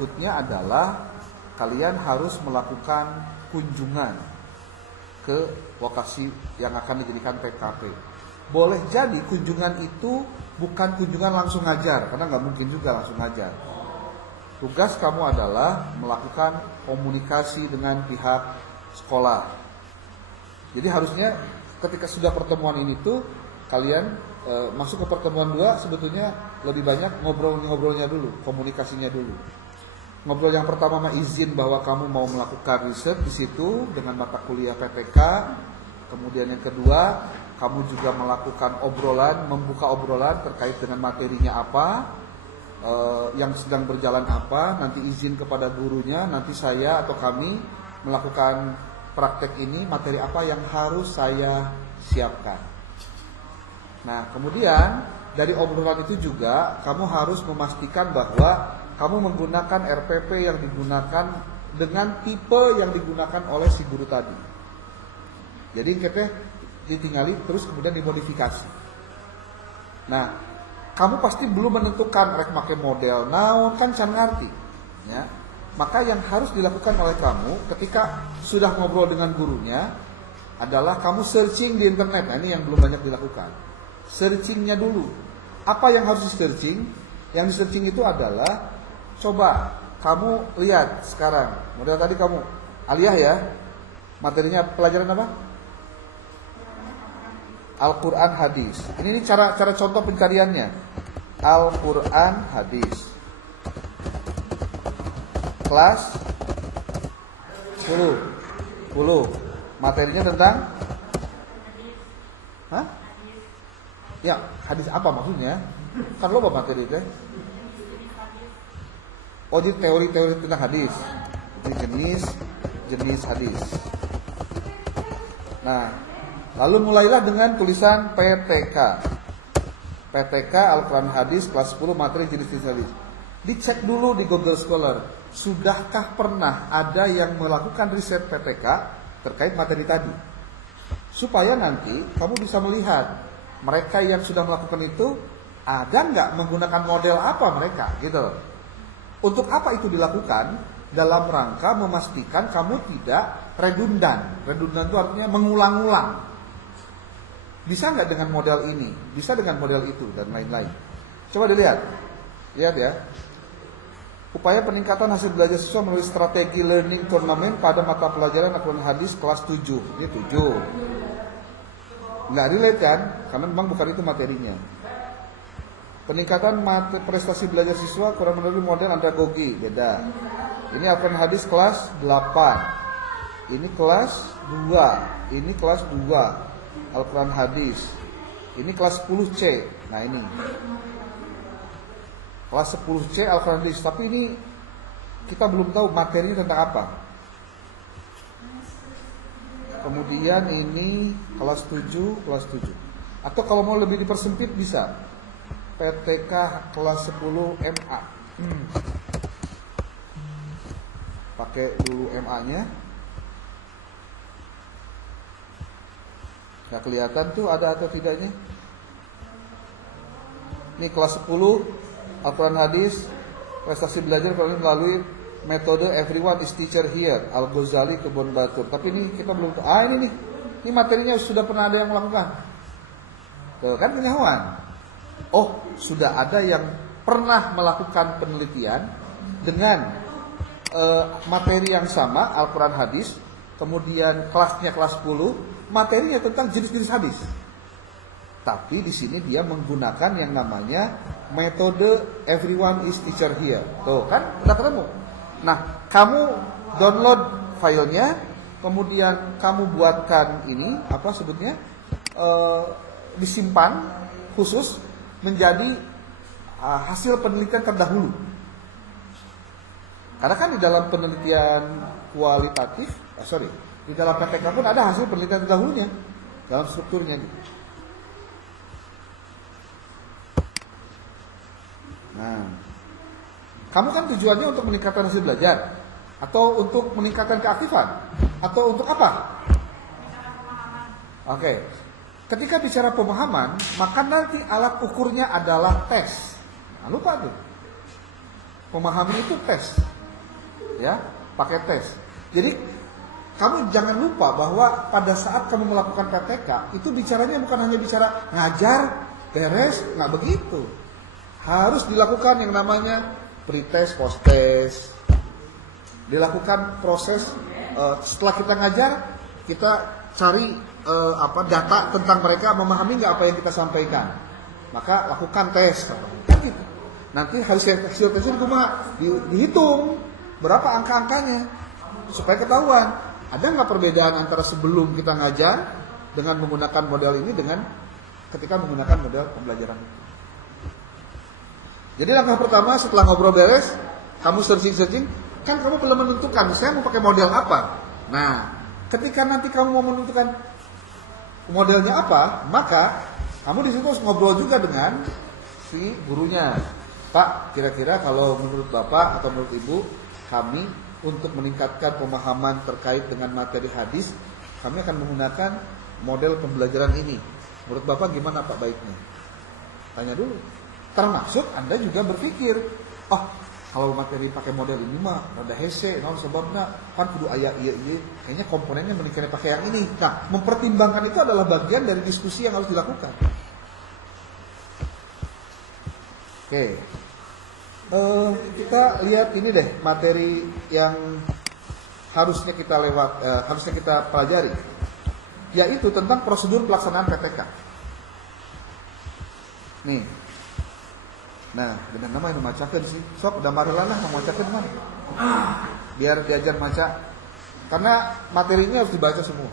Berikutnya adalah kalian harus melakukan kunjungan ke lokasi yang akan dijadikan PKP. Boleh jadi kunjungan itu bukan kunjungan langsung ngajar, karena nggak mungkin juga langsung ngajar. Tugas kamu adalah melakukan komunikasi dengan pihak sekolah. Jadi harusnya ketika sudah pertemuan ini tuh kalian masuk ke pertemuan 2 sebetulnya lebih banyak ngobrolnya dulu, komunikasinya dulu. Ngobrol yang pertama izin bahwa kamu mau melakukan riset di situ dengan mata kuliah PTK. Kemudian yang kedua, kamu juga melakukan obrolan, membuka obrolan terkait dengan materinya apa, yang sedang berjalan apa. Nanti izin kepada gurunya, nanti saya atau kami melakukan praktek ini, materi apa yang harus saya siapkan. Nah, kemudian dari obrolan itu juga kamu harus memastikan bahwa kamu menggunakan RPP yang digunakan dengan tipe yang digunakan oleh si guru tadi. Jadi kita ditinggali terus kemudian dimodifikasi. Nah, kamu pasti belum menentukan rek make model naon kan can ngarti, ya. Maka yang harus dilakukan oleh kamu ketika sudah ngobrol dengan gurunya adalah kamu searching di internet. Nah, ini yang belum banyak dilakukan. Searchingnya dulu. Apa yang harus di searching? Yang di searching itu adalah coba kamu lihat sekarang. Model tadi kamu aliyah ya. Materinya pelajaran apa? Al-Quran hadis. Ini cara contoh pencariannya. Al-Quran hadis. Kelas 10. Materinya tentang hah? Ya, hadis apa maksudnya? Kan lo apa materi itu? Oh, jadi teori-teori tentang hadis. Ini jenis hadis. Nah, lalu mulailah dengan tulisan PTK. PTK Al-Quran Hadis kelas 10 materi jenis-jenis hadis. Dicek dulu di Google Scholar. Sudahkah pernah ada yang melakukan riset PTK terkait materi tadi? Supaya nanti kamu bisa melihat mereka yang sudah melakukan itu ada nggak menggunakan model apa mereka, gitu. Untuk apa itu dilakukan? Dalam rangka memastikan kamu tidak redundan. Redundan itu artinya mengulang-ulang. Bisa nggak dengan model ini? Bisa dengan model itu dan lain-lain. Coba dilihat. Lihat ya. Upaya peningkatan hasil belajar siswa melalui strategi learning turnamen pada mata pelajaran Al-Quran Hadis kelas 7. Ini 7. Nggak relate kan? Karena memang bukan itu materinya. Peningkatan prestasi belajar siswa kurang melalui model andragogi, beda. Ini Al-Quran Hadis kelas 8. Ini kelas 2. Ini kelas 2 Al-Quran Hadis. Ini kelas 10C. Nah ini kelas 10C Al-Quran Hadis. Tapi ini kita belum tahu materinya tentang apa. Kemudian ini kelas 7. Atau kalau mau lebih dipersempit bisa PTK kelas 10 MA. Pakai dulu MA-nya. Nggak kelihatan tuh ada atau tidaknya. Ini kelas 10 Al-Quran Hadis, prestasi belajar melalui metode everyone is teacher here, Al-Ghazali Kebon Batur. Tapi ini kita belum tahu. Ini nih. Ini materinya sudah pernah ada yang melakukan. Tuh kan penyahuan. Oh, sudah ada yang pernah melakukan penelitian dengan materi yang sama, Al-Quran Hadis, kemudian kelasnya kelas 10, materinya tentang jenis-jenis hadis. Tapi di sini dia menggunakan yang namanya metode everyone is teacher here. Tuh kan, udah ketemu. Nah, kamu download filenya, kemudian kamu buatkan ini, apa sebutnya, disimpan khusus menjadi hasil penelitian terdahulu. Karena kan di dalam penelitian kualitatif, di dalam PTK pun ada hasil penelitian terdahulunya dalam strukturnya. Nah, kamu kan tujuannya untuk meningkatkan hasil belajar, atau untuk meningkatkan keaktifan, atau untuk apa? Oke. Ketika bicara pemahaman, maka nanti alat ukurnya adalah tes. Nah, lupa tuh. Memahami itu tes. Ya, pakai tes. Jadi kamu jangan lupa bahwa pada saat kamu melakukan PTK itu bicaranya bukan hanya bicara ngajar, beres, nggak begitu. Harus dilakukan yang namanya pretest, post-test. Dilakukan proses setelah kita ngajar, kita cari data tentang mereka, memahami nggak apa yang kita sampaikan. Maka lakukan tes, kan gitu. Nanti hasil tesnya dihitung berapa angka-angkanya supaya ketahuan ada nggak perbedaan antara sebelum kita ngajar dengan menggunakan model ini dengan ketika menggunakan model pembelajaran itu. Jadi langkah pertama setelah ngobrol beres, kamu searching, kan kamu belum menentukan saya mau pakai model apa. Nah, ketika nanti kamu mau menentukan modelnya apa, maka kamu di situ harus ngobrol juga dengan si gurunya. Pak, kira-kira kalau menurut Bapak atau menurut Ibu, kami untuk meningkatkan pemahaman terkait dengan materi hadis, kami akan menggunakan model pembelajaran ini. Menurut Bapak gimana Pak baiknya? Tanya dulu. Termasuk Anda juga berpikir, oh kalau materi pakai model ini mah rada hese, non sebabnya kan kudu aya iya, kayaknya komponennya mendingan pakai yang ini. Nah, mempertimbangkan itu adalah bagian dari diskusi yang harus dilakukan. Oke. Kita lihat ini deh materi yang harusnya kita pelajari, yaitu tentang prosedur pelaksanaan PTK. Nih. Nah, dengan nama yang macakeun sih. Sok udah marilah mau macakeun mah. Biar diajar maca. Karena materinya harus dibaca semua.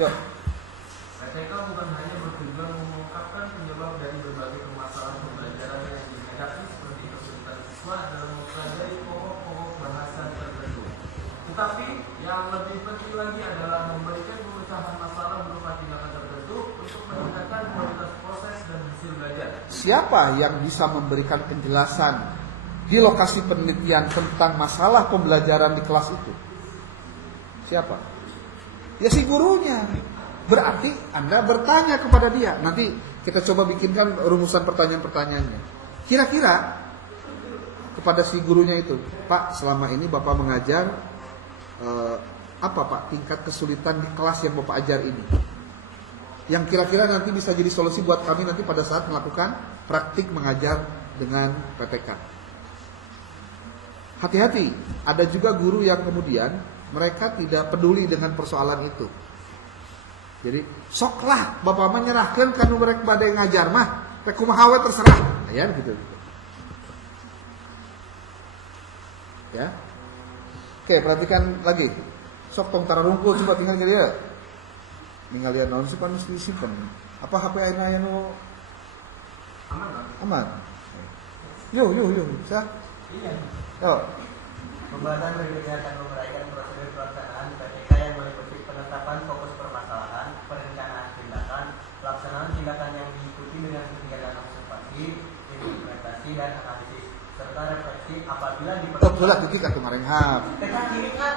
Yuk. PTK bukan hanya bertujuan mengungkapkan penyebab dari berbagai permasalahan pembelajaran yang dihadapi seperti kesulitan siswa dalam mempelajari pokok-pokok bahasan tertentu. Tetapi yang lebih penting lagi adalah memberikan pemecahan masalah berupa tindakan tertentu untuk meningkatkan kualitas proses dan hasil belajar. Siapa yang bisa memberikan penjelasan di lokasi penelitian tentang masalah pembelajaran di kelas itu? Siapa? Ya si gurunya. Berarti Anda bertanya kepada dia. Nanti kita coba bikinkan rumusan pertanyaan-pertanyaannya. Kira-kira kepada si gurunya itu, Pak, selama ini Bapak mengajar, apa Pak tingkat kesulitan di kelas yang Bapak ajar ini? Yang kira-kira nanti bisa jadi solusi buat kami nanti pada saat melakukan praktik mengajar dengan PTK. Hati-hati, ada juga guru yang kemudian mereka tidak peduli dengan persoalan itu. Jadi soklah Bapak menyerahkan kanu mereka badai ngajar mah teh kumaha we terserah. Ya gitu. Ya. Oke, perhatikan lagi. Sok tong tara rungkul coba tinggal dia. Ningali naon sih panus disimpen. Apa HP ayeuna anu Aman kan? aman? Yo. Sa? Iya. Yo. Pembahasan berikutnya akan menguraikan prosedur pelaksanaan PTK yang meliputi penetapan fokus permasalahan, perencanaan tindakan, pelaksanaan tindakan yang diikuti dengan kegiatan observasi, interpretasi dan analisis, serta refleksi apabila Tetep heula titik atuh ngarenghap. Tekan kiri kan?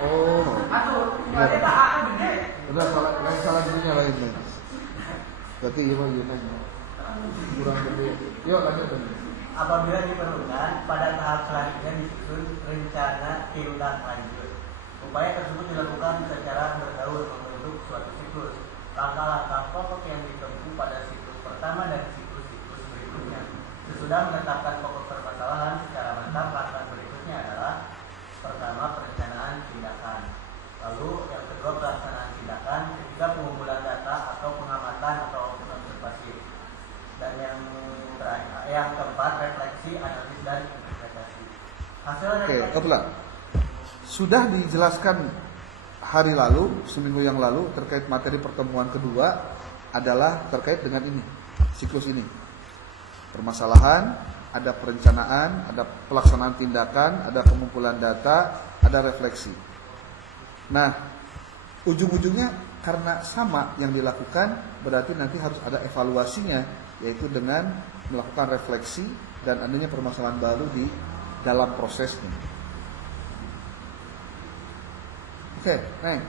Oh. Aduh, berarti tak gede. Udah salah dirinya lain. Berarti ieu mah ieu kurang gede. Yuk lanjut. Apabila diperlukan, pada tahap selanjutnya disusun rencana tindak lanjut. Upaya tersebut dilakukan secara bergaul membentuk suatu siklus. Langkah-langkah pokok yang ditempuh pada siklus pertama dan siklus-siklus berikutnya. Sesudah menetapkan pokok permasalahan secara mantap, langkah berikutnya adalah pertama perencanaan tindakan. Lalu yang kedua pelaksanaan tindakan, ketiga pengumpulan data atau pengamatan atau observasi. Dan yang keempat refleksi, analisis dan interpretasi. Hasil refleksi. Oke, sudah dijelaskan hari lalu, seminggu yang lalu terkait materi pertemuan kedua adalah terkait dengan ini, siklus ini. Permasalahan, ada perencanaan, ada pelaksanaan tindakan, ada pengumpulan data, ada refleksi. Nah, ujung-ujungnya karena sama yang dilakukan, berarti nanti harus ada evaluasinya, yaitu dengan melakukan refleksi dan adanya permasalahan baru di dalam prosesnya. Oke, Neng.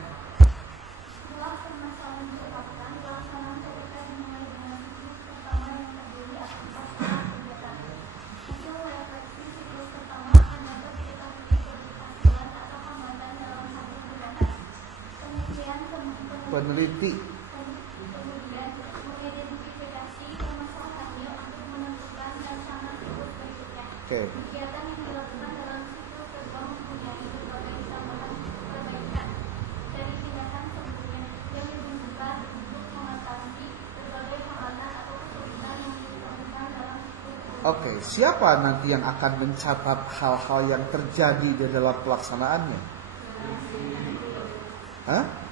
peneliti. Kemudian mengidentifikasi permasalahannya untuk menentukan rancangan siklus berikutnya. Oke. Kegiatan yang dilakukan dalam siklus kedua mempunyai berbagai tambahan perbaikan dari tindakan sebelumnya yang ditunjukkan untuk mengatasi berbagai hambatan atau kesulitan yang ditemukan dalam siklus kedua. Oke, siapa nanti yang akan mencatat hal-hal yang terjadi di dalam pelaksanaannya? Hah?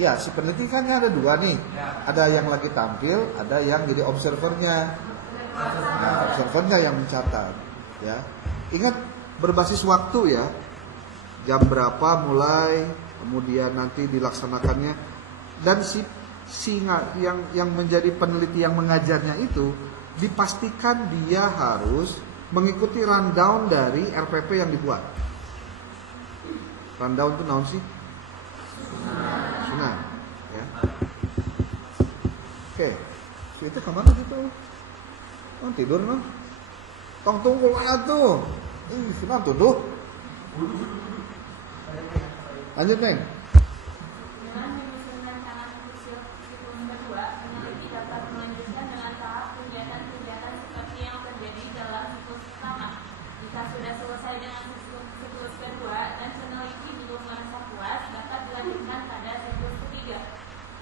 Ya, si peneliti kan ada dua nih. Ada yang lagi tampil, ada yang jadi observernya. Nah, observernya yang mencatat, ya. Ingat berbasis waktu ya. Jam berapa mulai, kemudian nanti dilaksanakannya, dan si yang menjadi peneliti yang mengajarnya itu dipastikan dia harus mengikuti rundown dari RPP yang dibuat. Rundown itu naon sih? Sunan, ya. Oke, itu kemana gitu? Oh, tidur non? Tong tunggu atuh. Sunan tuduh. Lanjut neng. Dengan menyusun rancangan siklus kedua, peneliti dapat melanjutkan dengan tahap kegiatan-kegiatan seperti yang terjadi dalam siklus pertama. Jika sudah selesai dengan siklus kedua dan peneliti belum merasa puas, dapat dilanjutkan pada siklus ketiga,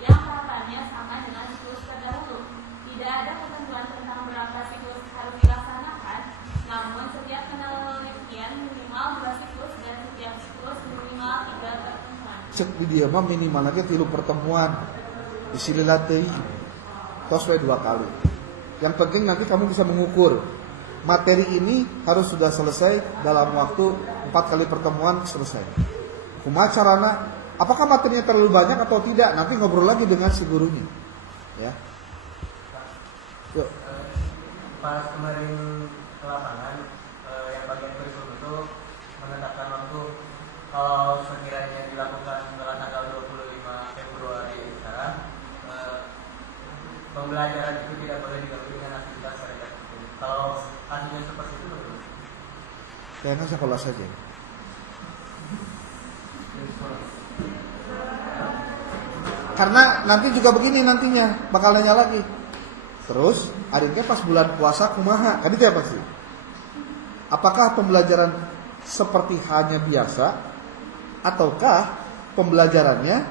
yang tahapannya sama dengan siklus terdahulu. Tidak ada ketentuan tentang berapa siklus harus dilaksanakan, namun setiap penelitian minimal 2 siklus dan setiap siklus minimal 3 pertemuan. Cek di dia mah minimal lagi 3 pertemuan. Disililah teh. Tos we 2 kali. Yang penting nanti kamu bisa mengukur materi ini harus sudah selesai dalam waktu 4 kali pertemuan selesai. Kumaha carana? Apakah materinya terlalu banyak atau tidak? Nanti ngobrol lagi dengan si gurunya. Ya. Yuk. Pas kemarin ke lapangan, yang bagian kurikulum itu menetapkan waktu kalau sekiranya dilakukan setelah tanggal 25 Februari sekarang, pembelajaran itu tidak boleh digabung dengan aktivitas mereka. Kalau hasilnya seperti itu, bagaimana? Kayaknya sekolah saja. Karena nanti juga begini nantinya bakal nanya lagi. Terus adiknya pas bulan puasa kumaha? Kan itu ya pasti. Apakah pembelajaran seperti hanya biasa ataukah pembelajarannya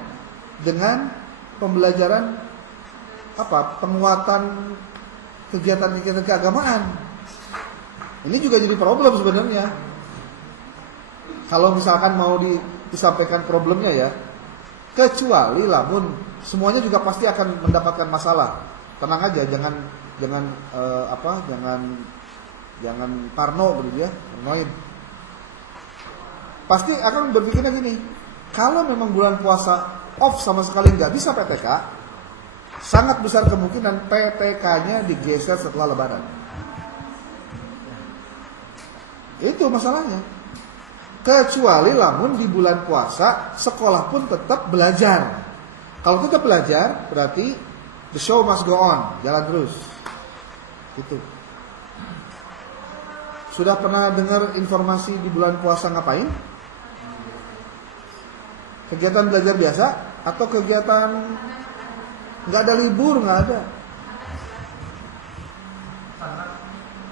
dengan pembelajaran penguatan kegiatan-kegiatan keagamaan? Ini juga jadi problem sebenarnya. Kalau misalkan mau disampaikan problemnya ya, kecuali lamun semuanya juga pasti akan mendapatkan masalah. Tenang aja, jangan parno begitu ya, parnoin. Pasti akan berpikirnya gini, kalau memang bulan puasa off sama sekali nggak bisa PTK, sangat besar kemungkinan PTK-nya digeser setelah Lebaran. Itu masalahnya. Kecuali lamun di bulan puasa sekolah pun tetap belajar. Kalau tetap belajar berarti the show must go on, jalan terus. Itu. Sudah pernah dengar informasi di bulan puasa ngapain? Kegiatan belajar biasa atau kegiatan nggak ada libur, nggak ada.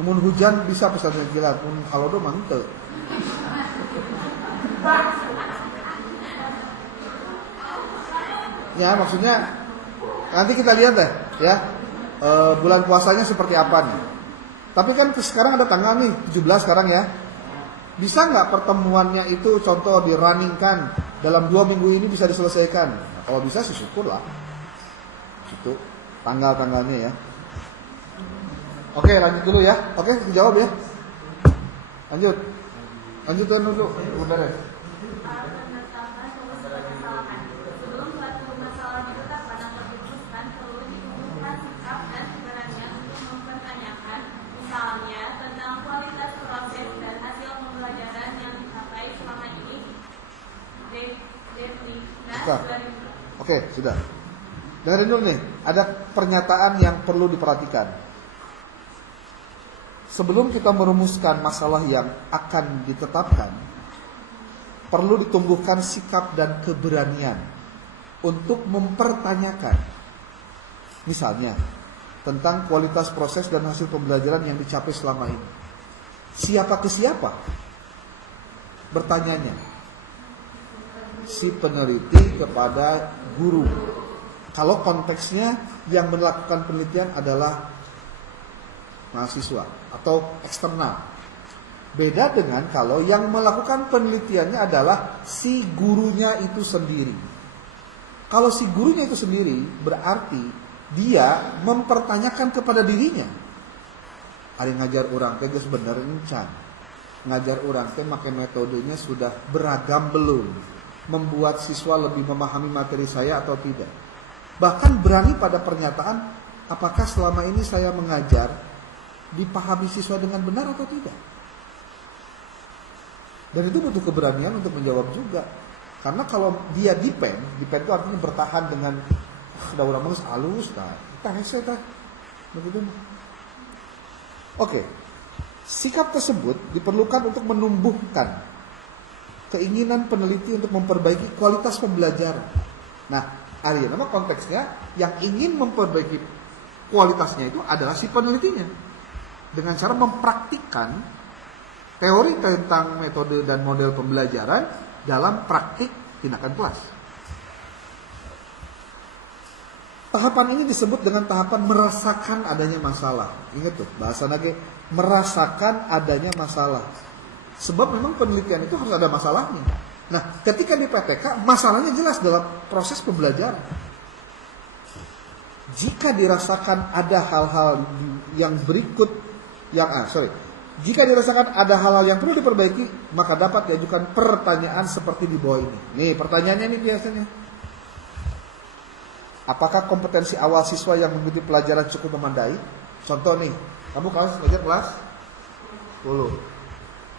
Namun hujan bisa pesantren kilat, pun kalau do mantep. Ya maksudnya nanti kita lihat deh ya bulan puasanya seperti apa nih. Tapi kan sekarang ada tanggal nih 17 sekarang ya. Bisa nggak pertemuannya itu contoh di-runningkan dalam 2 minggu ini bisa diselesaikan? Nah, kalau bisa sih syukurlah. Itu tanggal-tanggalnya ya. Oke lanjut dulu ya. Oke dijawab ya. Lanjut dulu. Udah deh. Menetapkan solusi permasalahan. Sebelum suatu masalah ditetapkan atau diputuskan, perlu ditumbuhkan sikap dan keberanian untuk mempertanyakan, misalnya tentang kualitas proses dan hasil pembelajaran yang dicapai selama ini. Bukan. Oke, sudah. Dengerin dulu nih, ada pernyataan yang perlu diperhatikan. Sebelum kita merumuskan masalah yang akan ditetapkan, perlu ditumbuhkan sikap dan keberanian. untuk mempertanyakan. Misalnya, tentang kualitas proses dan hasil pembelajaran yang dicapai selama ini. Siapa ke siapa? Bertanyanya. Si peneliti kepada guru. Kalau konteksnya yang melakukan penelitian adalah mahasiswa atau eksternal. Beda dengan kalau yang melakukan penelitiannya adalah si gurunya itu sendiri. Kalau si gurunya itu sendiri berarti dia mempertanyakan kepada dirinya. Ari ngajar orang teh geus bener encan. Ngajar orang teh make metodenya sudah beragam belum? Membuat siswa lebih memahami materi saya atau tidak? Bahkan berani pada pernyataan, apakah selama ini saya mengajar dipahami siswa dengan benar atau tidak? Dan itu butuh keberanian untuk menjawab juga. Karena kalau dia depend itu artinya bertahan dengan udah urang mah halus tah. Tah hese tah. Begitu. Oke. Sikap tersebut diperlukan untuk menumbuhkan keinginan peneliti untuk memperbaiki kualitas pembelajaran. Nah, Arya nama konteksnya yang ingin memperbaiki kualitasnya itu adalah si penelitinya. Dengan cara mempraktikkan teori tentang metode dan model pembelajaran dalam praktik tindakan kelas. Tahapan ini disebut dengan tahapan merasakan adanya masalah. Ingat tuh, bahasa lagi merasakan adanya masalah. Sebab memang penelitian itu harus ada masalahnya. Nah, ketika di PTK masalahnya jelas dalam proses pembelajaran. Jika dirasakan ada hal-hal yang berikut jika dirasakan ada hal-hal yang perlu diperbaiki, maka dapat diajukan pertanyaan seperti di bawah ini. Nih, pertanyaannya ini biasanya. Apakah kompetensi awal siswa yang mengikuti pelajaran cukup memadai? Contoh nih, kamu ngajar kelas 10.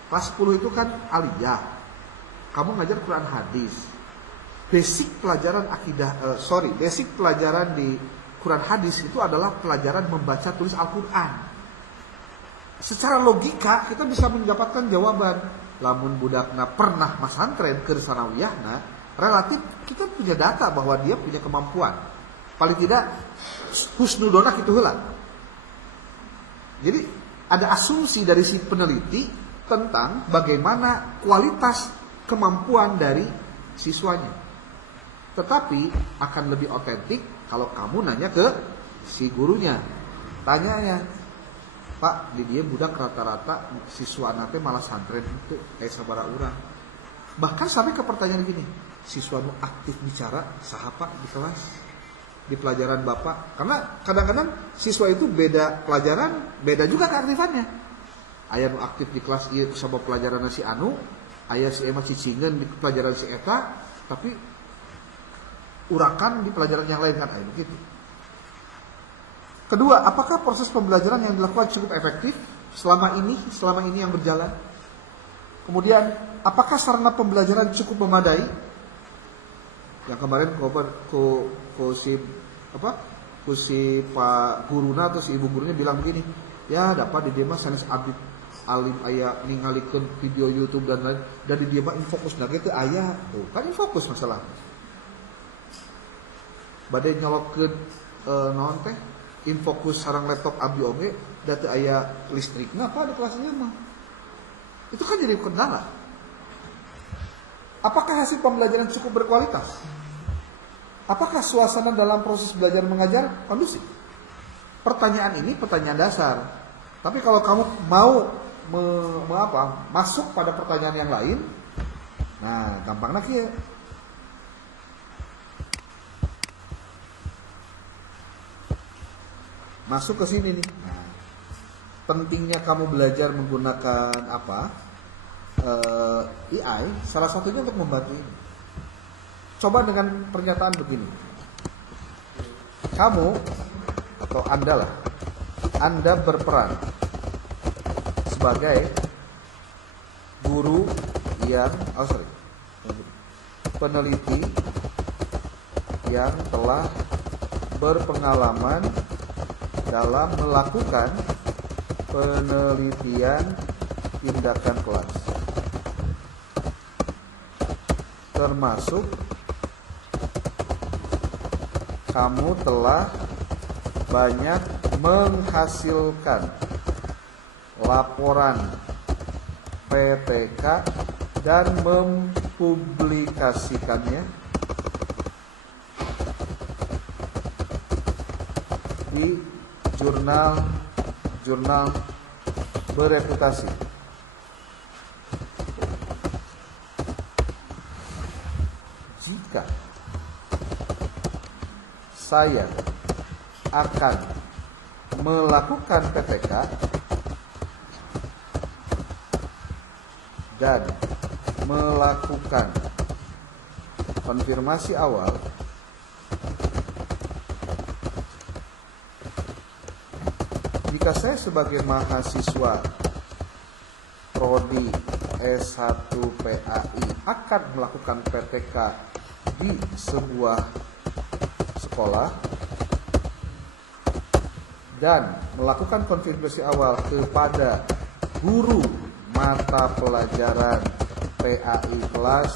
Kelas 10 itu kan aliyah. Kamu ngajar Quran hadis. Basic pelajaran basic pelajaran di Quran hadis itu adalah pelajaran membaca tulis Al-Quran. Secara logika kita bisa mendapatkan jawaban. Lamun budakna pernah masantren ke sanawiyahna, relatif kita punya data bahwa dia punya kemampuan. Paling tidak husnudona kitu heula. Jadi ada asumsi dari si peneliti tentang bagaimana kualitas kemampuan dari siswanya. Tetapi akan lebih otentik kalau kamu nanya ke si gurunya. Tanyanya, Pak, di dia budak rata-rata siswa nate malah santren itu sabaraha urang. Bahkan sampai ke pertanyaan gini, siswa nu aktif bicara saha Pak di kelas? Di pelajaran Bapak? Karena kadang-kadang siswa itu beda pelajaran, beda juga keaktifannya. Aya nu aktif di kelas ieu sabab pelajaran si anu, aya si emang cicingeun di pelajaran si eta, tapi urakan di pelajaran yang lain kan aya begitu. Kedua, apakah proses pembelajaran yang dilakukan cukup efektif selama ini yang berjalan? Kemudian, apakah sarana pembelajaran cukup memadai? Yang kemarin ku si Pak guruna atau si ibu gurunya bilang begini, ya dapat di dia mah sanes abdi alim aya ningalikeun video YouTube dan lain, dan di dia mah infokus nah gitu aya tuh kan infokus masalah. Bade nyolokeun naon teh infokus sareng laptop abdi oge da teu aya listrikna apa di kelasnya mah. Itu kan jadi kendala. Apakah hasil pembelajaran cukup berkualitas? Apakah suasana dalam proses belajar mengajar kondusif? Pertanyaan ini pertanyaan dasar. Tapi kalau kamu mau masuk pada pertanyaan yang lain, nah gampangna kieu. Masuk ke sini nih. Nah, pentingnya kamu belajar menggunakan AI, salah satunya untuk membantu ini. Coba dengan pernyataan begini. Kamu atau Anda berperan sebagai guru yang peneliti yang telah berpengalaman dalam melakukan penelitian tindakan kelas, termasuk kamu telah banyak menghasilkan laporan PTK dan mempublikasikannya di jurnal-jurnal bereputasi. Jika saya akan melakukan PTK dan melakukan konfirmasi awal, jika saya sebagai mahasiswa prodi S1 PAI akan melakukan PTK di sebuah sekolah dan melakukan konfirmasi awal kepada guru mata pelajaran PAI kelas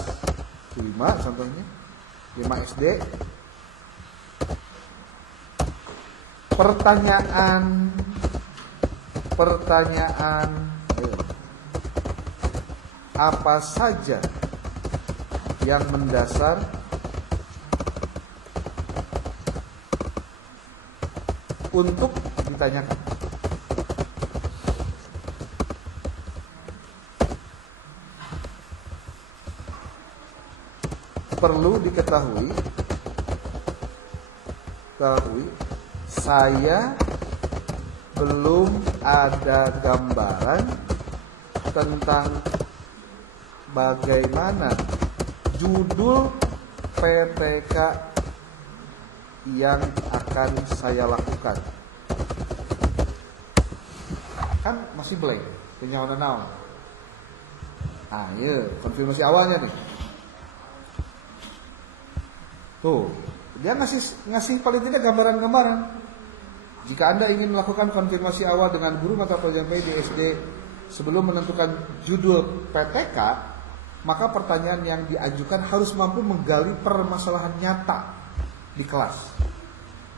5 contohnya 5 SD, pertanyaan apa saja yang mendasar untuk ditanyakan. Perlu diketahui, saya belum ada gambaran tentang bagaimana judul PTK yang akan saya lakukan. Kan masih blank, punya naon. Ah, iya, konfirmasi awalnya nih. Tuh, dia ngasih paling tidak gambaran-gambaran. Jika Anda ingin melakukan konfirmasi awal dengan guru mata pelajaran PAI di SD sebelum menentukan judul PTK, maka pertanyaan yang diajukan harus mampu menggali permasalahan nyata di kelas.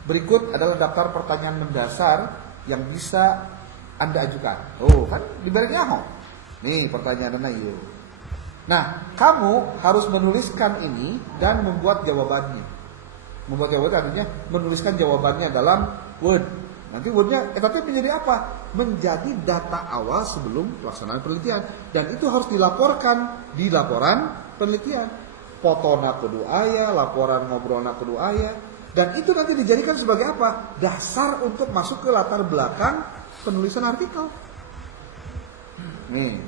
Berikut adalah daftar pertanyaan mendasar yang bisa Anda ajukan. Oh, kan dibaliknya ho. Nih pertanyaannya yuk. Nah, kamu harus menuliskan ini dan membuat jawabannya. Membuat jawabannya artinya menuliskan jawabannya dalam Word. Nanti Wordnya tapi menjadi apa? Menjadi data awal sebelum pelaksanaan penelitian. Dan itu harus dilaporkan di laporan penelitian. Fotona kudu aya, laporan ngobrolna kudu aya. Dan itu nanti dijadikan sebagai apa? Dasar untuk masuk ke latar belakang penulisan artikel. Nih.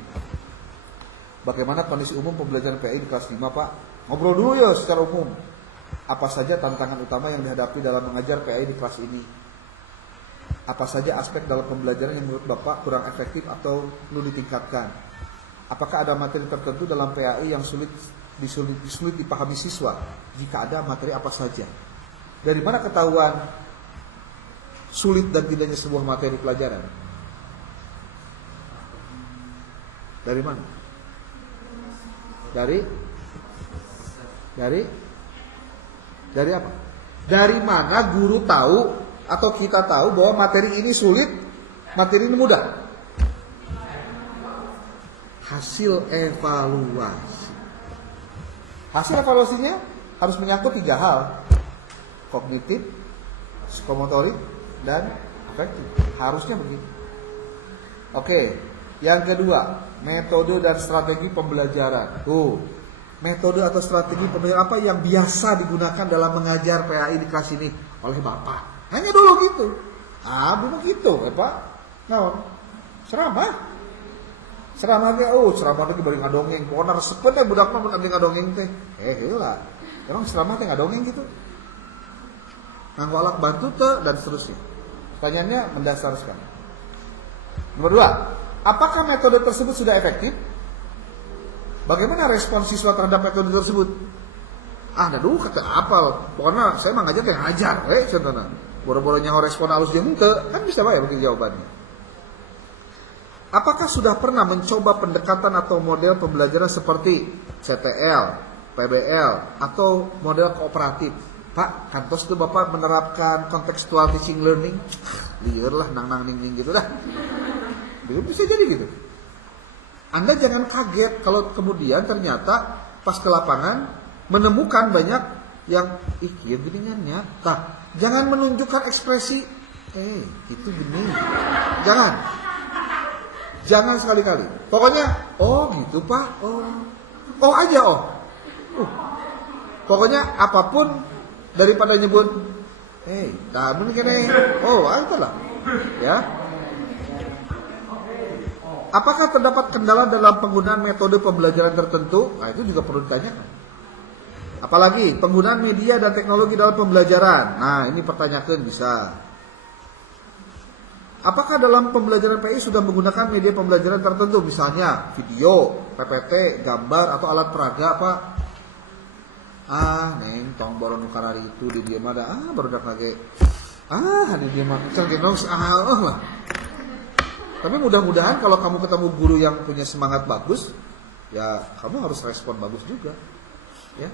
Bagaimana kondisi umum pembelajaran PAI di kelas 5, Pak? Ngobrol dulu ya secara umum. Apa saja tantangan utama yang dihadapi dalam mengajar PAI di kelas ini? Apa saja aspek dalam pembelajaran yang menurut Bapak kurang efektif atau perlu ditingkatkan? Apakah ada materi tertentu dalam PAI yang sulit dipahami siswa? Jika ada, materi apa saja? Dari mana ketahuan sulit dan tidaknya sebuah materi pelajaran? Dari mana? Dari apa? Dari mana guru tahu atau kita tahu bahwa materi ini sulit, materi ini mudah? Hasil evaluasi. Hasil evaluasinya harus menyangkut 3 hal. Kognitif, psikomotorik, dan afektif. Harusnya begitu. Oke, yang kedua, metode dan strategi pembelajaran. Metode atau strategi pembelajaran apa yang biasa digunakan dalam mengajar PAI di kelas ini oleh Bapak? Hanya dulu gitu. Dulu gitu, Pak. Naon? Ceramah ge, ceramah teh bari ngadongeng. Pokona resepna teh budak mah mun abdi ngadongeng teh. Heula. Emang ceramah teh ngadongeng gitu? Nganggo alat bantu teh dan seterusnya. Pertanyaannya mendasar sekali. Nomor 2, apakah metode tersebut sudah efektif? Bagaimana respon siswa terhadap metode tersebut? Aduh kata apal. Pokoknya saya mah ngajar kayak ngajar, contohnya. Boro-boro nyaho respon halus jeung henteu, kan bisa bae begini jawabannya. Apakah sudah pernah mencoba pendekatan atau model pembelajaran seperti CTL, PBL atau model kooperatif? Pak, kantos tuh Bapak menerapkan contextual teaching learning. Liar lah, nang ning gitu dah. Bisa jadi gitu. Anda jangan kaget kalau kemudian ternyata pas ke lapangan menemukan banyak yang kieu geuningannya. Tah, jangan menunjukkan ekspresi itu gini. Jangan sekali-kali. Pokoknya gitu Pak. Oh aja. Pokoknya apapun daripada nyebut tamun kene. Itulah. Ya. Apakah terdapat kendala dalam penggunaan metode pembelajaran tertentu? Nah, itu juga perlu ditanyakan. Apalagi penggunaan media dan teknologi dalam pembelajaran. Nah, ini pertanyakan bisa. Apakah dalam pembelajaran PI sudah menggunakan media pembelajaran tertentu, misalnya video, PPT, gambar atau alat peraga, Pak? Neng tong baru nukarari itu di dia mah baru dak lagi. Di dia mah lah. Tapi mudah-mudahan kalau kamu ketemu guru yang punya semangat bagus, ya kamu harus respon bagus juga. Ya.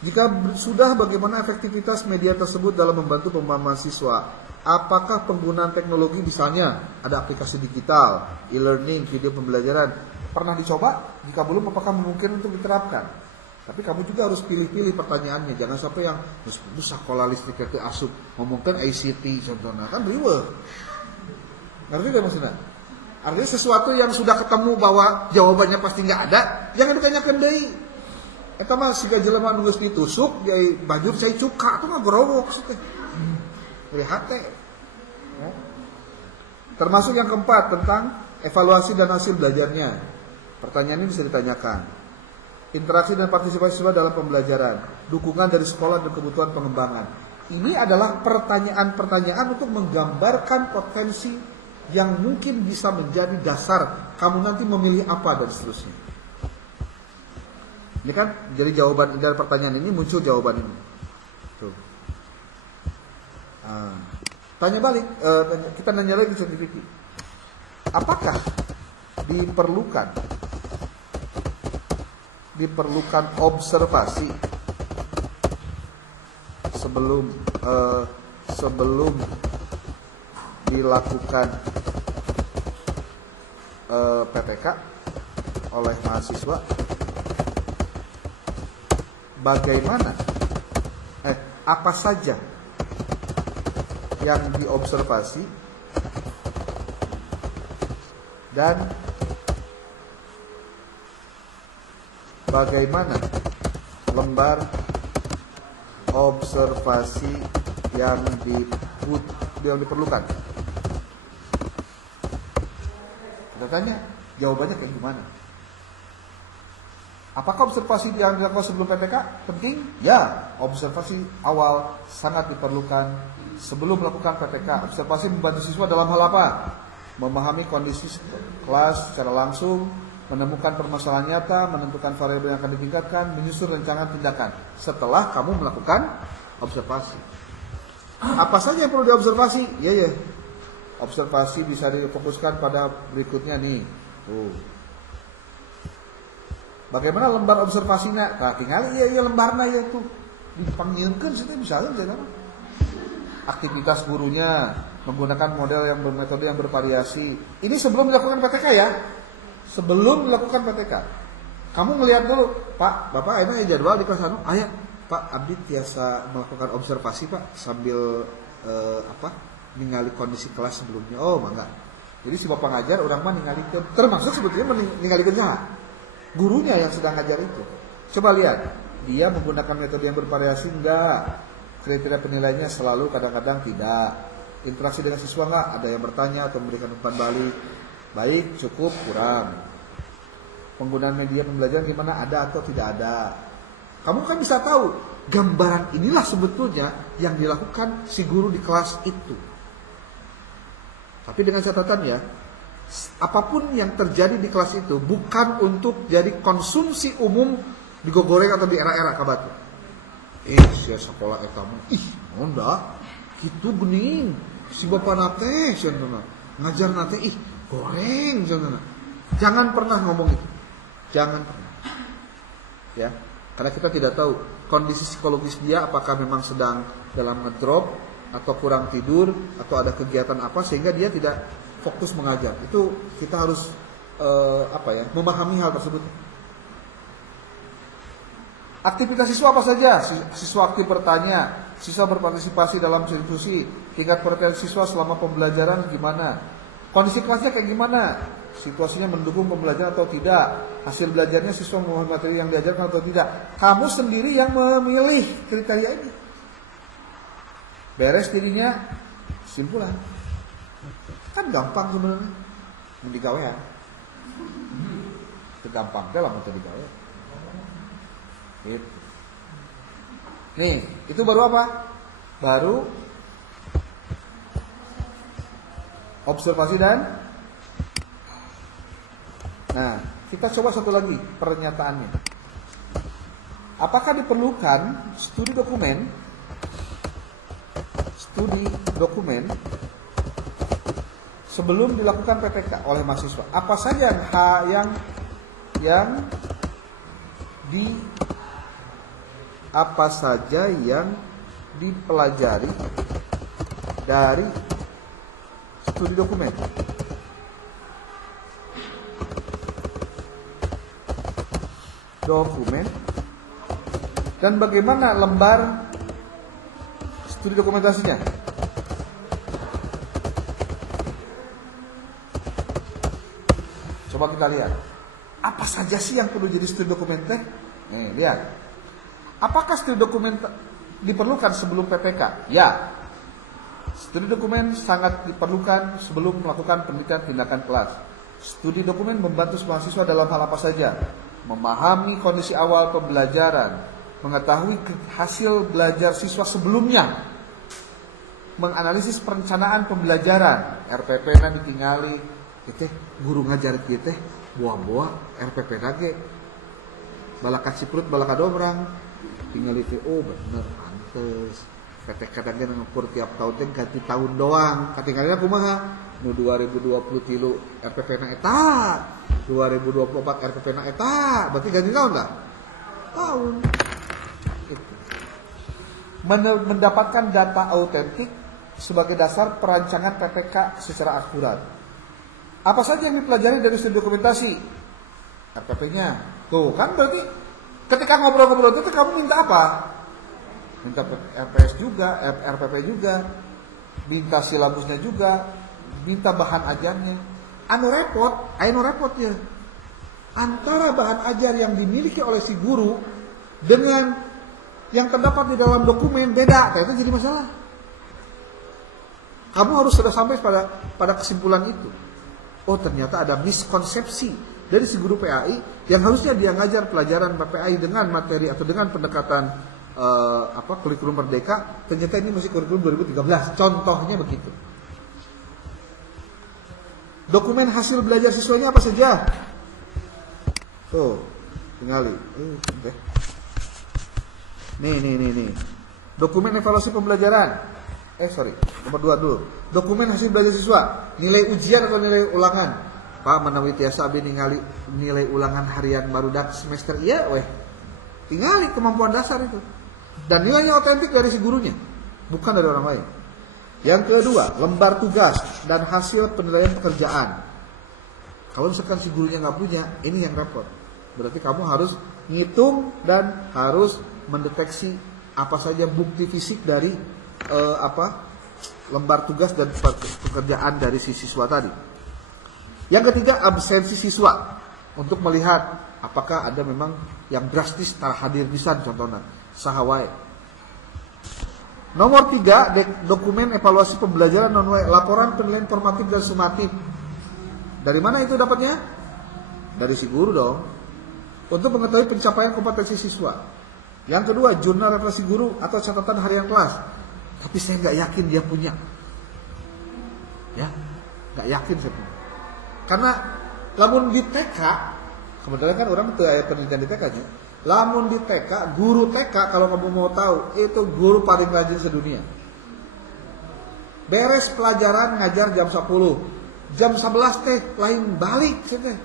Jika sudah, bagaimana efektivitas media tersebut dalam membantu pemahaman siswa? Apakah penggunaan teknologi, misalnya ada aplikasi digital, e-learning, video pembelajaran, pernah dicoba? Jika belum, apakah mungkin untuk diterapkan? Tapi kamu juga harus pilih-pilih pertanyaannya. Jangan sampai yang sekolah listrik ke asup ngomongkan ICT contohnya, kan riweuh. Ngerti gak maksudnya? Artinya sesuatu yang sudah ketemu bahwa jawabannya pasti nggak ada, jangan ditanyakan deui. Eta mah siga jelema nu geus ditusuk jai bajur cai cuka tuh mah gorowok teh. Lihat teh. Termasuk yang keempat tentang evaluasi dan hasil belajarnya. Pertanyaan ini bisa ditanyakan. Interaksi dan partisipasi siswa dalam pembelajaran, dukungan dari sekolah dan kebutuhan pengembangan. Ini adalah pertanyaan-pertanyaan untuk menggambarkan potensi yang mungkin bisa menjadi dasar kamu nanti memilih apa dan seterusnya. Ini kan jadi jawaban dari pertanyaan ini muncul jawaban ini. Tuh. Tanya balik, kita nanya lagi ke Vicky. Apakah diperlukan observasi sebelum dilakukan PPK oleh mahasiswa? Bagaimana? Apa saja yang diobservasi dan bagaimana lembar observasi yang diperlukan? Kita tanya, jawabannya kayak gimana? Apakah observasi yang dilakukan sebelum PPK penting? Ya, observasi awal sangat diperlukan sebelum melakukan PPK. Observasi membantu siswa dalam hal apa? Memahami kondisi kelas secara langsung, menemukan permasalahan nyata, menentukan variabel yang akan ditingkatkan, menyusun rancangan tindakan setelah kamu melakukan observasi. Apa saja yang perlu diobservasi? Ya. Observasi bisa difokuskan pada berikutnya nih. Bagaimana lembar observasinya? Nah, tinggal iya lembarnya ya tuh dipanggilkan situ bisa aja. Aktivitas gurunya menggunakan model yang metode yang bervariasi. Ini sebelum dilakukan PTK ya. Sebelum dilakukan PTK. Kamu ngelihat dulu, Pak, Bapak ini jadwal di kelas anu, aya Pak Abdi tiasa melakukan observasi Pak sambil ningali kondisi kelas sebelumnya. Oh, mangga. Jadi si Bapak ngajar orang mah ningalikeun. Termasuk sebetulnya ningalikeun saha? Gurunya yang sedang ngajar itu. Coba lihat, dia menggunakan metode yang bervariasi enggak? Kriteria penilaiannya selalu kadang-kadang tidak. Interaksi dengan siswa enggak? Ada yang bertanya atau memberikan umpan balik. Baik, cukup, kurang. Penggunaan media pembelajaran gimana? Ada atau tidak ada? Kamu kan bisa tahu, gambaran inilah sebetulnya yang dilakukan si guru di kelas itu. Tapi dengan catatan ya, apapun yang terjadi di kelas itu bukan untuk jadi konsumsi umum digoreng atau di era-era kabatu. Sia sekolah eta mah onda kitu geuning si bapana teh cenah ngajar nate goreng cenah. Jangan pernah ngomong itu. Jangan pernah. Ya, karena kita tidak tahu kondisi psikologis dia, apakah memang sedang dalam ngedrop atau kurang tidur atau ada kegiatan apa sehingga dia tidak fokus mengajar. Itu kita harus memahami hal tersebut. Aktivitas siswa apa saja? Siswa aktif bertanya, siswa berpartisipasi dalam diskusi, tingkat perhatian siswa selama pembelajaran gimana, kondisi kelasnya kayak gimana, situasinya mendukung pembelajaran atau tidak, hasil belajarnya siswa memahami materi yang diajarkan atau tidak. Kamu sendiri yang memilih kriteria ini. Beres dirinya, simpulan. Kan gampang sebenarnya. Mau digawean. Itu gampang dalam untuk digawean. Gitu. Nih, itu baru apa? Baru observasi dan nah, kita coba satu lagi pernyataannya. Apakah diperlukan studi dokumen sebelum dilakukan PPK oleh mahasiswa? Apa saja yang dipelajari dari studi dokumen? Dan bagaimana lembar studi dokumentasinya? Coba kita lihat. Apa saja sih yang perlu jadi studi dokumen teh? Nih, lihat. Apakah studi dokumen diperlukan sebelum PPK? Ya. Studi dokumen sangat diperlukan sebelum melakukan penelitian tindakan kelas. Studi dokumen membantu mahasiswa dalam hal apa saja? Memahami kondisi awal pembelajaran, mengetahui hasil belajar siswa sebelumnya, menganalisis perencanaan pembelajaran, RPP-na ditingali, guru ngajar kita buah-buah RPP nage, balaka ciprut balaka dobrang, tinggal itu bener pantes. PTK nage ngukur tiap tahun teh ganti tahun doang. Katingalina kumaha? Nu 2023 RPP-na eta, 2024 RPP-na eta, berarti ganti tahun lah. Tahun. Itu. Mendapatkan data autentik sebagai dasar perancangan PPK secara akurat. Apa saja yang dipelajari dari studi dokumentasi? RPP-nya. Tuh, kan berarti ketika ngobrol-ngobrol itu kamu minta apa? Minta RPS juga, RPP juga, minta silabusnya juga, minta bahan ajarnya. Anu repot ya. Antara bahan ajar yang dimiliki oleh si guru dengan yang terdapat di dalam dokumen beda, itu jadi masalah. Kamu harus sudah sampai pada kesimpulan itu. Oh, ternyata ada miskonsepsi dari si guru PAI yang harusnya dia ngajar pelajaran PAI dengan materi atau dengan pendekatan kurikulum merdeka, ternyata ini masih kurikulum 2013. Contohnya begitu. Dokumen hasil belajar siswanya apa saja? Tuh, tinggali. Nih. Dokumen evaluasi pembelajaran. Nomor 2 dulu. Dokumen hasil belajar siswa, nilai ujian atau nilai ulangan. Pak menawi tiasa abi ningali nilai ulangan harian barudak semester iya weh. Tingali kemampuan dasar itu. Dan nilainya otentik dari si gurunya, bukan dari orang lain. Yang kedua, lembar tugas dan hasil penilaian pekerjaan. Kalau misalkan si gurunya nggak punya, ini yang repot. Berarti kamu harus ngitung dan harus mendeteksi apa saja bukti fisik dari lembar tugas dan pekerjaan dari si siswa tadi. Yang ketiga, absensi siswa untuk melihat apakah ada memang yang drastis tak hadir pisan contohnya saha wae. Nomor 3, dokumen evaluasi pembelajaran non wae, laporan penilaian formatif dan sumatif. Dari mana itu dapatnya? Dari si guru dong. Untuk mengetahui pencapaian kompetensi siswa. Yang kedua, jurnal refleksi guru atau catatan harian kelas. Tapi saya nggak yakin dia punya. Ya, nggak yakin saya punya. Karena lamun di TK, kebetulan kan orang tuh ada penelitian di TK aja. Lamun di TK, guru TK kalau kamu mau tahu itu guru paling rajin sedunia. Beres pelajaran ngajar jam 10, jam 11 teh lain balik sih teh.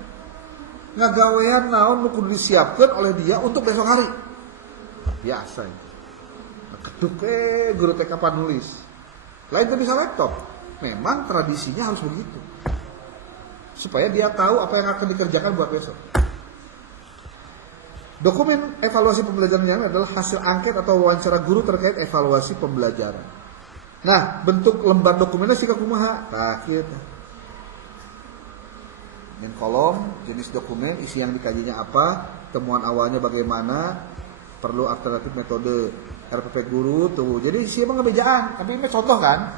Ngagawean naon nu kudu disiapkeun oleh dia untuk besok hari. biasa itu. Ketuk guru TK nulis. Lain tuh bisa laptop. Memang tradisinya harus begitu. Supaya dia tahu apa yang akan dikerjakan buat besok. Dokumen evaluasi pembelajaran yang adalah hasil angket atau wawancara guru terkait evaluasi pembelajaran. Nah, bentuk lembar dokumennya sih kumaha? Tah kieu teh. Min kolom, jenis dokumen, isi yang dikajinya apa, temuan awalnya bagaimana, perlu alternatif metode RPP guru tuh. Jadi isi emang ngebejaan, tapi ini contoh kan?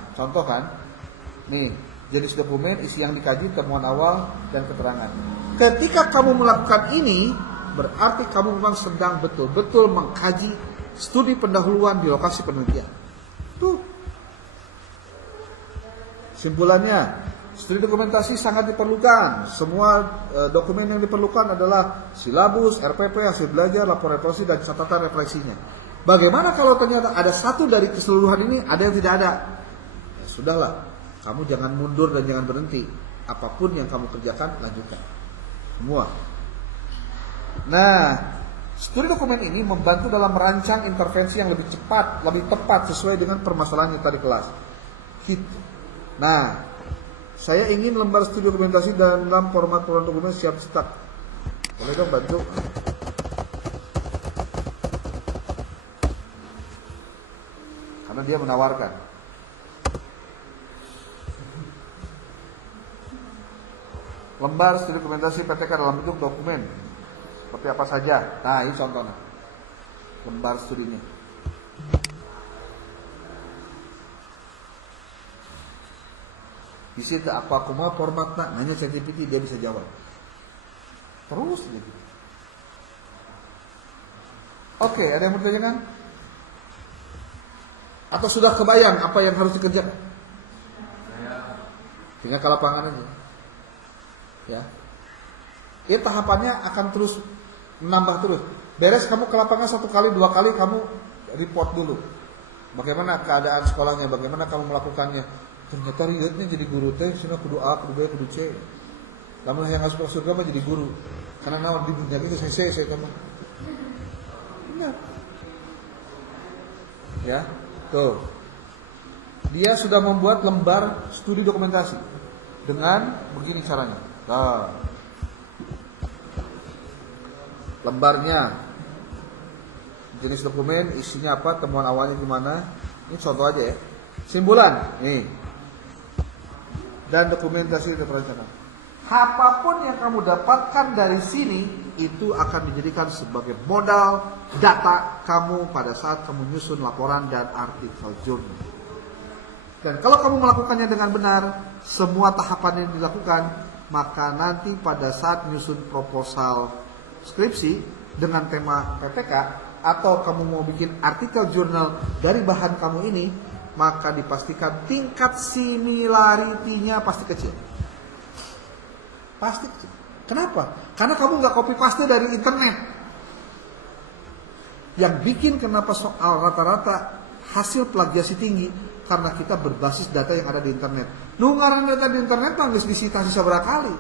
Nih, jenis dokumen, isi yang dikaji, temuan awal dan keterangan. Ketika kamu melakukan ini, berarti kamu memang sedang betul-betul mengkaji studi pendahuluan di lokasi penelitian. Tuh. Simpulannya, studi dokumentasi sangat diperlukan. Semua dokumen yang diperlukan adalah silabus, RPP, hasil belajar, lapor evaluasi, dan catatan refleksinya. Bagaimana kalau ternyata ada satu dari keseluruhan ini, ada yang tidak ada? Ya sudahlah, kamu jangan mundur dan jangan berhenti. Apapun yang kamu kerjakan, lanjutkan. Semua. Nah, studi dokumen ini membantu dalam merancang intervensi yang lebih cepat, lebih tepat sesuai dengan permasalahan yang tadi kelas. Gitu. Nah, saya ingin lembar studi dokumentasi dalam format dokumen siap cetak. Boleh dong bantu? Karena dia menawarkan. Lembar studi dokumentasi PTK dalam bentuk dokumen. Seperti apa saja. Nah, ini contohnya. Lembar studinya. Isi ke apa kumaha formatna, nanya ChatGPT dia bisa jawab. Terus gitu. Oke, ada yang mau ditanyakan? Atau sudah kebayang apa yang harus dikerjakan? Tinggal ke lapangan aja. Ya. Ya tahapannya akan terus menambah terus. Beres kamu ke lapangan 1 kali, 2 kali kamu report dulu. Bagaimana keadaan sekolahnya, bagaimana kamu melakukannya. Ternyata riutnya jadi guru teh, sina kudu A, kudu B, kudu C. Lamun yang masuk surga mah jadi guru. Karena naon di dunia itu saya mah. Ingat. Ya, tuh. Dia sudah membuat lembar studi dokumentasi dengan begini caranya. Nah. Lembarnya, jenis dokumen, isinya apa, temuan awalnya gimana. Ini contoh aja ya. Simpulan, nih. Dan dokumentasi perencanaan. Apapun yang kamu dapatkan dari sini itu akan dijadikan sebagai modal data kamu pada saat kamu nyusun laporan dan artikel jurnal. Dan kalau kamu melakukannya dengan benar, semua tahapan yang dilakukan, maka nanti pada saat nyusun proposal skripsi dengan tema PPK atau kamu mau bikin artikel jurnal dari bahan kamu ini, maka dipastikan tingkat similarity-nya pasti kecil. Pasti kecil. Kenapa? Karena kamu nggak copy paste dari internet. Yang bikin kenapa soal rata-rata hasil plagiasi tinggi karena kita berbasis data yang ada di internet. Nungaran data di internet nggak disita seberapa kali.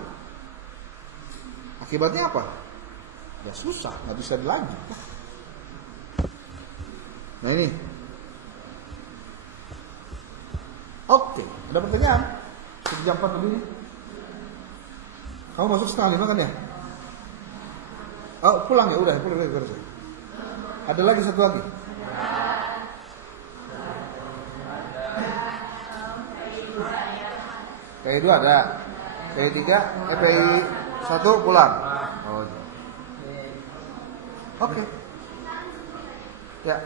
Akibatnya apa? Ya susah, nggak bisa dilanjut. Nah ini. Oke, ada pertanyaan? Sudah jam 4 lebih. Kamu masuk 4:30 kan ya? Oh, pulang ya, udah pulang lagi kerja. Ada lagi satu lagi. PI 2 ada. PI 3, PI 1 pulang. Oh. Oke. Ya.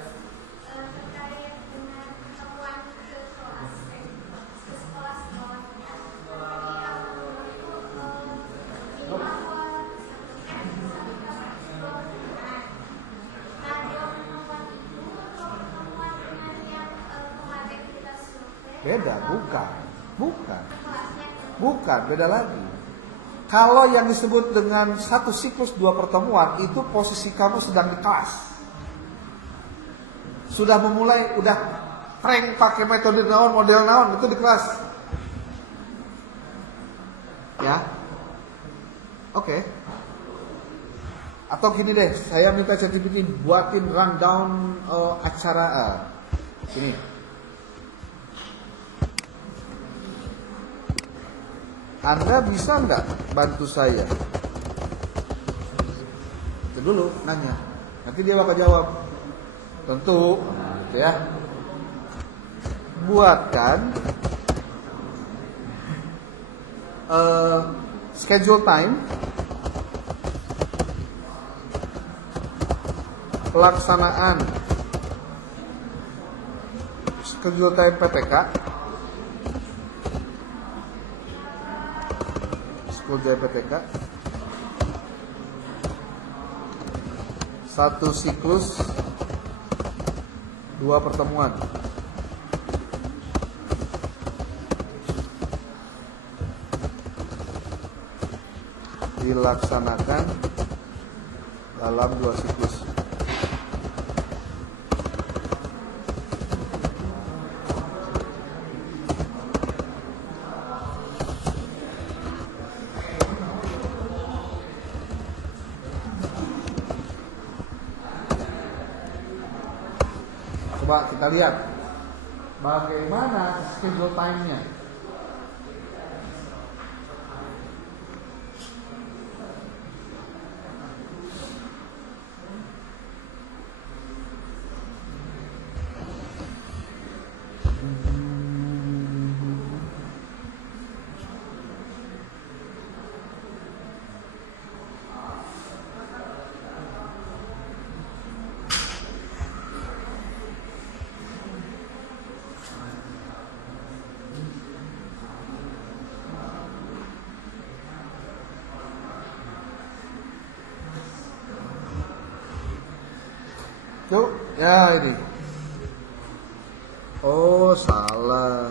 Beda, bukan, beda lagi. Kalau yang disebut dengan 1 siklus 2 pertemuan, itu posisi kamu sedang di kelas. Sudah memulai, udah prank pakai metode naon, model naon, itu di kelas. Ya, oke. Atau gini deh, saya minta ChatGPT buatin rundown acara ini. Anda bisa nggak bantu saya? Itu dulu nanya. Nanti dia bakal jawab. Tentu, ya. Buatkan schedule time pelaksanaan schedule time PTK, schedule time PTK, satu siklus 2 pertemuan. Dilaksanakan dalam 2 siklus. Coba kita lihat bagaimana schedule time-nya. Tuh, ya ini. Oh, salah.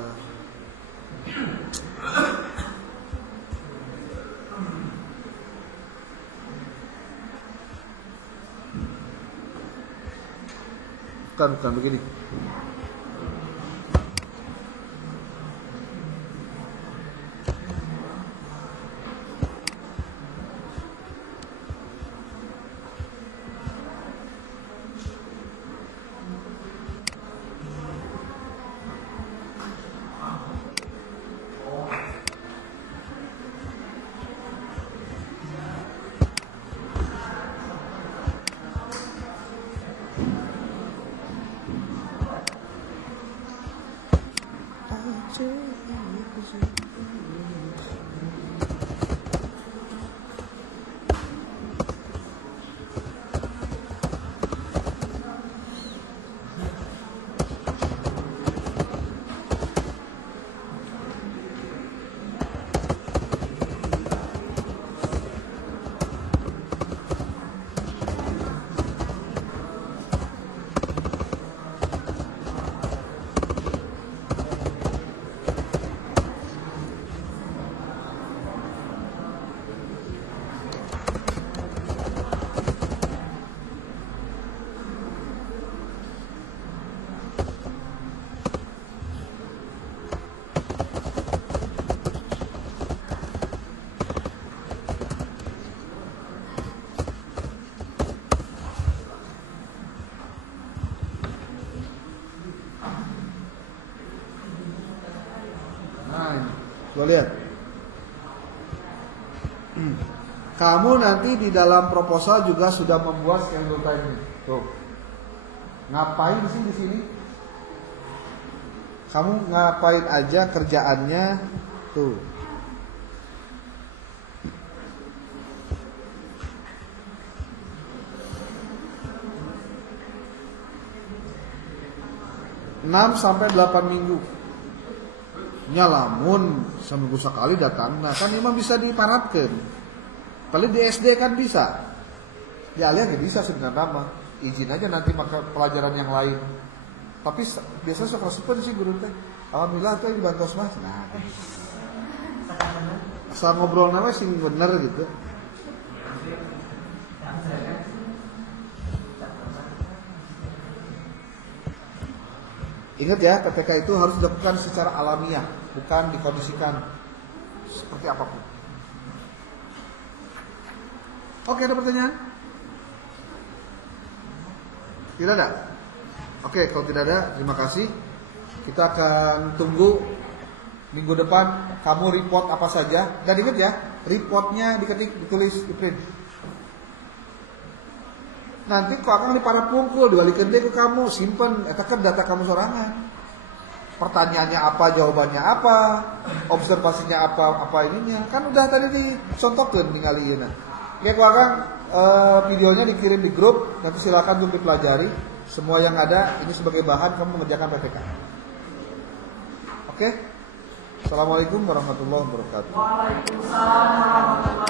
Bukan begini. Coba lihat. Kamu nanti di dalam proposal juga sudah membuat schedule time. Tuh. Ngapain sih di sini? Kamu ngapain aja kerjaannya? Tuh. Enam sampai 8 minggu. Nyalamun seminggu sekali datang. Nah kan memang bisa diparatkan. Paling di SD kan bisa. Di Alia nggak bisa sebenarnya mah. Izin aja nanti maka pelajaran yang lain. Tapi biasanya suka resepon sih guru teh. Alhamdulillah tuh dibantu mas. Nah, asal ngobrol nama sih bener gitu. Ingat ya, PPK itu harus dilakukan secara alamiah, bukan dikondisikan seperti apapun. Oke, ada pertanyaan? Tidak ada? Oke, kalau tidak ada, terima kasih. Kita akan tunggu minggu depan kamu report apa saja. Dan ingat ya, reportnya diketik, ditulis, di print. Nanti kok akan para pungkul diwalikan deh ke kamu, simpen, eta kan data kamu sorangan. Pertanyaannya apa, jawabannya apa, observasinya apa ininya. Kan udah tadi dicontohkan ningali ieu. Ya kok akan videonya dikirim di grup, nanti silakan untuk dipelajari. Semua yang ada ini sebagai bahan kamu mengerjakan PPK. Oke? Assalamualaikum warahmatullahi wabarakatuh. Waalaikumsalam warahmatullahi wabarakatuh.